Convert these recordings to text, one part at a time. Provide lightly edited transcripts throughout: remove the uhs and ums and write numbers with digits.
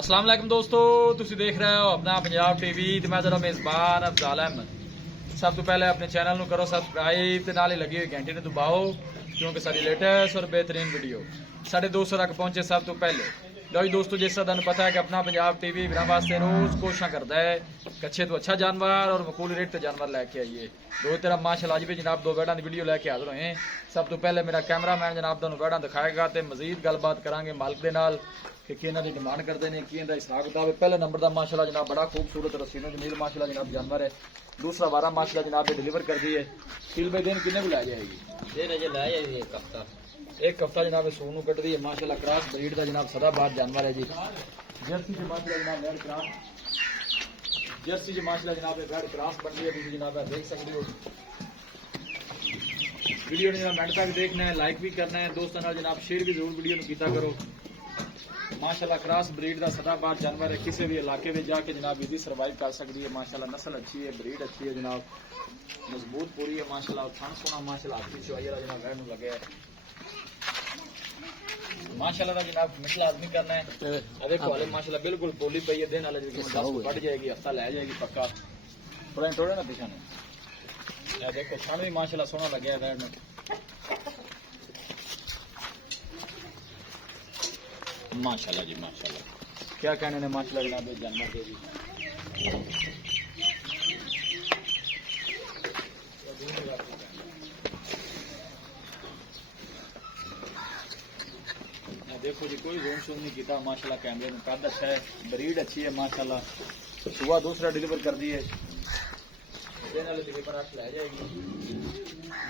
अस्सलाम वालेकुम दोस्तों, ਤੁਸੀਂ ਦੇਖ ਰਹੇ ਹੋ ਆਪਣਾ ਪੰਜਾਬ ਟੀਵੀ ਤੇ ਮੈਂ ਤੁਹਾਡਾ ਮੇਜ਼ਬਾਨ ਅਫਜ਼ਾਲ ਅਹਿਮਦ। ਸਭ ਤੋਂ ਪਹਿਲੇ ਆਪਣੇ ਚੈਨਲ ਨੂੰ ਕਰੋ ਸਬਸਕ੍ਰਾਈਬ ਤੇ ਨਾਲ ਹੀ ਲੱਗੀ ਹੋਈ ਘੰਟੀ ਨੂੰ ਦਬਾਓ ਕਿਉਂਕਿ ਸਾਡੀ ਲੇਟੈਸਟ ਔਰ ਬਿਹਤਰੀਨ ਵੀਡੀਓ ਸਾਡੇ ਦੋਸਤਾਂ ਤੱਕ ਪਹੁੰਚੇ ਸਭ ਤੋਂ ਪਹਿਲੇ। ਲਓ ਜੀ ਦੋस्तों, जैसा ਤੁਹਾਨੂੰ पता है कि अपना पंजाब टीवी ਵੀਰਾਂ ਵਾਸਤੇ रोज कोशिश करता है कि अच्छे तो अच्छा जानवर और मकबूल रेट ਤੇ जानवर लेके आइए। दो तरह माशाल्लाह ਅੱਜ ਵੀ ਜਨਾਬ ਦੋ ਬੈੜਾਂ ਦੀ ਵੀਡੀਓ ਲੈ ਕੇ ਹਾਜ਼ਰ ਹੋਏ। ਸਭ ਤੋਂ ਪਹਿਲੇ ਮੇਰਾ ਕੈਮਰਾਮੈਨ ਜਨਾਬ ਤੁਹਾਨੂੰ ਬੈੜਾਂ ਦਿਖਾਏਗਾ ਤੇ ਮਜ਼ੀਦ ਗੱਲਬਾਤ ਕਰਾਂਗੇ ਮਾਲਕ ਦੇ ਨਾਲ ਕਿ ਕੀ ਇਹਨਾਂ ਦੀ ਡਿਮਾਂਡ ਕਰਦੇ ਨੇ, ਕੀ ਇਹਦਾ ਹਿਸਾਬ ਕਿਤਾਬ ਹੈ। ਪਹਿਲੇ ਨੰਬਰ ਦਾ ਮਾਸ਼ਾਅੱਲਾ ਜਨਾਬ ਬੜਾ खूबसूरत रसीनों जमील माशाल्लाह जनाब जानवर है। दूसरा वारा माशाल्लाह जनाब डिलीवर कर दी है। सील भाई दिन कितने को ला जाएगी? एक हफ्ता जनाब सोनू कट दी है माशाल्लाह। क्रॉस ब्रीड का जनाब सदाबहार जानवर है जी। जर्सी से माशाल्लाह जनाब रेड क्रॉस जर्सी से माशाल्लाह जनाब रेड क्रॉस बन रही है। तुम जनाब देख सकते हो। वीडियो ने जनाब एंड तक देखना है, लाइक भी करना है, दोस्तों नाल जनाब शेयर भी जरूर वीडियो कीता करो। माशाल्लाह क्रॉस ब्रीड का सदाबहार जानवर है। किसी भी इलाके में जाके जनाब इजी सर्वाइव कर सकती है माशाल्लाह। नस्ल अच्छी है, ब्रीड अच्छी है जनाब, मजबूत पूरी है माशाल्लाह। थान सोना माशाल्लाह हाथी चुआई वाला जनाब बैठ लगे है माशाल्लाह जनाब। मिठला आदमी करना है देखो वाले माशाल्लाह बिल्कुल बोली पई है। दिन वाले बढ़ जाएगी, हफ्ता ले जाएगी पक्का। थोड़ा थोड़ा ना दिखा ने देखो छान भी माशाल्लाह सोना लगे है बैठ में। माशाल्लाह जी माशाल्लाह, क्या कहने ने माशाल्लाह जनाब जानवर के जी। देखो जी कोई जोन शोन नहीं किया माशाल्लाह। कैमरे में कद अच्छा है, ब्रीड अच्छी है माशाल्लाह। सुबह दूसरा डिलीवर कर दी है, देने वाले डिलीवर आज लै जाएगी।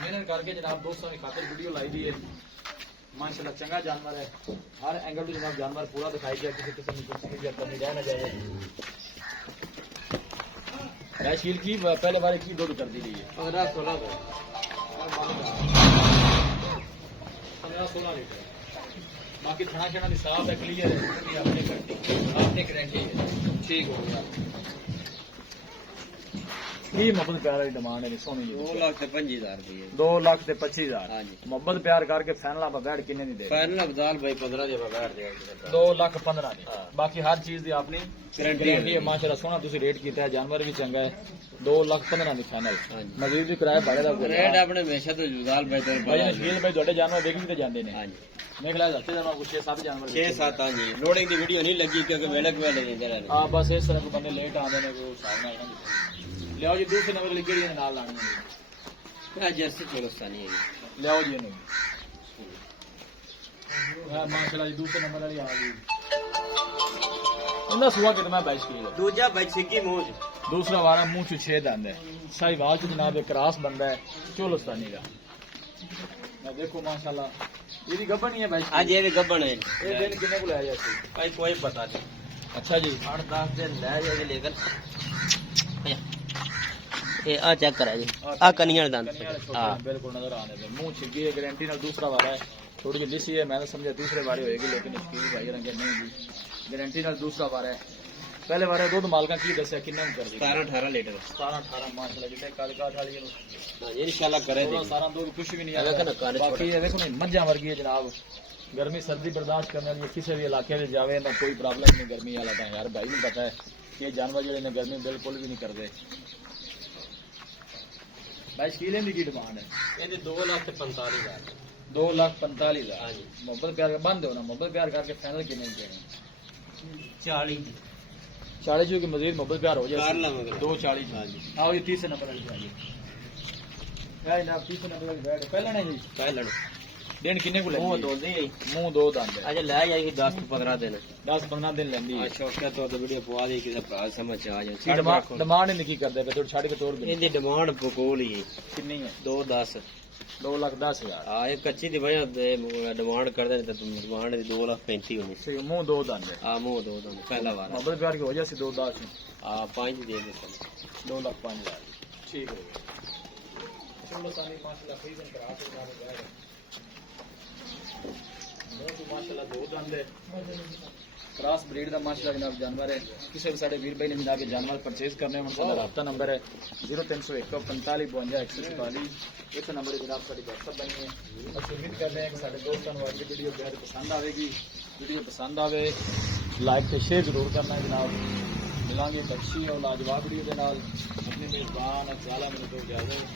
मेहनत करके जनाब दोस्तों की खातिर वीडियो लाई दी है माशाल्लाह। चंगा जानवर है, हर एंगल से जनाब जानवर पूरा दिखाई दिया, किसी किस्म की कुछ भी कमी रह ना जाए। शील की पहले बार की दूध कर दी गई है 15-16 लीटर। बाकी खाना खाना भी साफ है, क्लियर है, अपनी गारंटी है। ठीक हो गया। मोहब्बत प्यार की डिमांड है सोनी 2,25,000 रुपये 2,25,000 मोहब्बत प्यार करके फाइनल आप बैठ किन्ने नहीं दे फाइनल अफजाल भाई 15 जब बैठ देगा 2,15,000 दी। बाकी हर चीज की अपनी गारंटी है माशाल्लाह। सोना तुसी रेट किया है, जानवर भी चंगा है। 2,15,000 दी फाइनल। मजीद भी किराया भाड़े का रेट अपने हमेशा तो जुदाल भाई तो भाई नशील भाई थोड़े जानवर देख भी तो जाते हैं। हां जी मैं खिला जाते जानवर कुछ 6-7 जानवर 6-7 हां जी। लोडिंग की वीडियो नहीं लगी क्योंकि वेलक वेले दे रहे हां बस इस तरह को बंदे लेट आते हैं को हिसाब ना लियाओ जी। दूसरे नंबर वाली केड़ी नाल लानी है क्या जर्सी चोरस्तानी है लियाओ जी ने माशाल्लाह जी। दूसरे नंबर वाली आ गई। उनका सुआ कितना 22 किलो। दूजा भाई छिकी मूंछ दूसरा वारा मुंह च 6 दंद है। साहिवाल च जनाब एक क्रॉस बंदा है चोलस्तानी का। देखो माशाल्लाह ये भी गब्बन ही है भाई। आज ये भी गब्बन है। ये दिन कितने को ले जाते भाई कोई पता नहीं। अच्छा जी 8-10 दिन ले जाएंगे लेकर ये आ चेक करा जी आ कनियां दंद हां बिल्कुल नजर आने दे। मुंह छिगी है, गारंटी नाल। दूसरा वाला है थोड़ी जी लिसी है, मैं तो समझा दूसरे बारे होएगी लेकिन इसकी भी भाई रंगे नहीं जी। गारंटी नाल दूसरा वाला है। पहले बारे दूध मालका की दसया किन्ना कर दी 17-18 लीटर 17-18 माशाल्लाह जिते काली काठ वाली नु हां ये इंशाल्लाह करे दे सारा दूध कुछ भी नहीं आया। बाकी ये देखो ना मज्जा वर्गी है जनाब। गर्मी सर्दी बर्दाश्त करने वाली किसी भी इलाके में जावे ना कोई प्रॉब्लम नहीं गर्मी वाला था यार भाई नहीं पता है ये जानवर जो ने गर्मी बिल्कुल भी नहीं करते। भाई शीले की डिमांड है ये 2,45,000 2,45,000 हां जी। मोहब्बत प्यार का बंद हो ना मोहब्बत प्यार करके फाइनल कितने देने 40 जो कि मजीद मोहब्बत प्यार हो जाए 2,40 हां जी। आओ ये 30 नंबर वाली आ गई है ना। 30 नंबर वाली बैठ पहले नहीं जी पहले दिन किन्ने को मुंह लेंदी दो दे मुंह दो दंद है। अच्छा ले जाएगी 10-15 दिन 10-15 दिन लेंदी है। अच्छा तो वीडियो पवा दी किसी भरा समझ आ जाए। डिमांड नहीं की करदे पे तो छड़ के तोड़ दे। ਇਹਦੀ ਡਿਮਾਂਡ ਬਕੋਲ ਹੀ कितनी है 2,10 2,10,000 ਆ ਇਹ ਕੱਚੀ ਦੀ ਵਜ੍ਹਾ ਤੇ ਡਿਮਾਂਡ ਕਰਦੇ ਨੇ ਤੇ ਡਿਮਾਂਡ ਦੀ 2,35,000 ਹੋਣੀ सही मुंह दो दंद है। ਆ ਮੂੰਹ ਦੋ ਦੰਦ ਪਹਿਲਾ ਵਾਰ मोहब्बत प्यार की वजह से 2,10 ਆ 5 ਦੇ ਦੇ 2,05,000 ठीक हो गया। चलो सानी माशाल्लाह कई दिन करा के जा रहे हैं माशाल्लाह दो दंद है। क्रॉस ब्रीड का माशाल्लाह जनाब जानवर है। किसी भी साढ़े वीर भाई ने जनाब जानवर परचेज करने उनका राब्ता नंबर है 0301 45 52 144। इस नंबर जनाब साड़ी व्हाट्सअप बनी है। उम्मीद कर रहे हैं कि साढ़े दोस्तों को आज की वीडियो बेहद पसंद आएगी। वीडियो पसंद आवे लाइक ते शेयर जरूर करना जनाब। मिलांगे एक अच्छी और लाजवाब वीडियो के नाल। अपने मेजबान अफजाल अहमद को इजाजत।